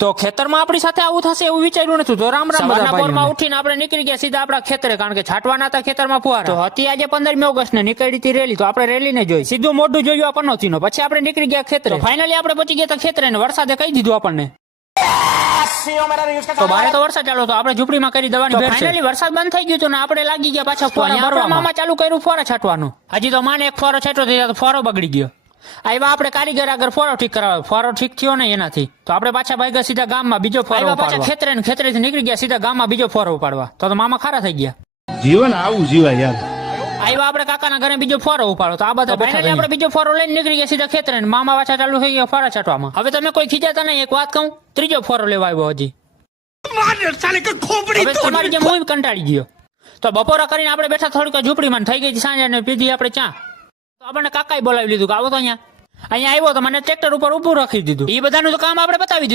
તો ખેતરમાં આપણી સાથે આવું થશે એવું વિચાર્યું નથી. તો રામ રામ બધા ભાઈઓને. ઉઠીને આપણે નીકળી ગયા સીધા આપણા ખેતરે, કારણ કે છાંટવાના હતા ખેતરમાં ફુવારા. તો હતી આજે 15મી ઓગસ્ટ ને નીકળી હતી રેલી, તો આપણે રેલીને જોઈ, સીધું મોઢું જોયું આ પનોતીનો. પછી આપણે નીકળી ગયા ખેતરે. ફાઇનલી આપણે પહોંચી ગયા હતા ખેતરે ને વરસાદે કહી દીધું આપણને. તો બારે તો વરસાદ ચાલુ હતો, આપણે ઝૂંપડીમાં કરી દેવાની ભેટ. ફાઇનલી વરસાદ બંધ થઈ ગયું તો ને આપણે લાગી ગયા પાછા ફુવારા ભરવામાં. ચાલુ કર્યું ફુવારા છાંટવાનું. હજી તો માને એક ફુવારો છાંટ્યો તો ફુવારો બગડી ગયો. આવ્યા આપણે કારીગર આગળ ફોરો ઠીક કરાવે, ફોરો ઠીક થયો ને એનાથી. તો આપણે પાછા ભાગ્યા સીધા ગામમાં બીજો ફોરો. પાછા ખેતરે ને ખેતરેથી નીકળી ગયા સીધા ગામમાં બીજો ફોરો ઉપાડવા. તો મામા ખારા થઈ ગયા. જીવન આવું જીવાય યાર. આવ્યા આપણે કાકાના ઘરે બીજો ફોરો ઉપાડો. તો આ બધા ફાઇનલી આપણે બીજો ફોરો લઈને નીકળી ગયા સીધા ખેતરે. મામા પાછા ચાલુ થઈ ગયા ફોરા છાંટવામાં. હવે તમે કોઈ ખીજાતા નહીં, એક વાત કહું, ત્રીજો ફોરો લેવા આવ્યો હજી. તમારી જેમ હું કંટાળી ગયો. તો બપોરા કરીને આપણે બેઠા થોડીક ઝૂંપડીમાં, થઈ ગઈ સાંજે ને પીધી આપણે ચા. તો આપણને કાકાએ બોલાવી લીધું કે આવો તો અહીંયા આવ્યો તો મને ટ્રેક્ટર ઉપર ઉભું રાખી દીધું. એ બધાનું તો કામ આપણે બતાવી દીધું.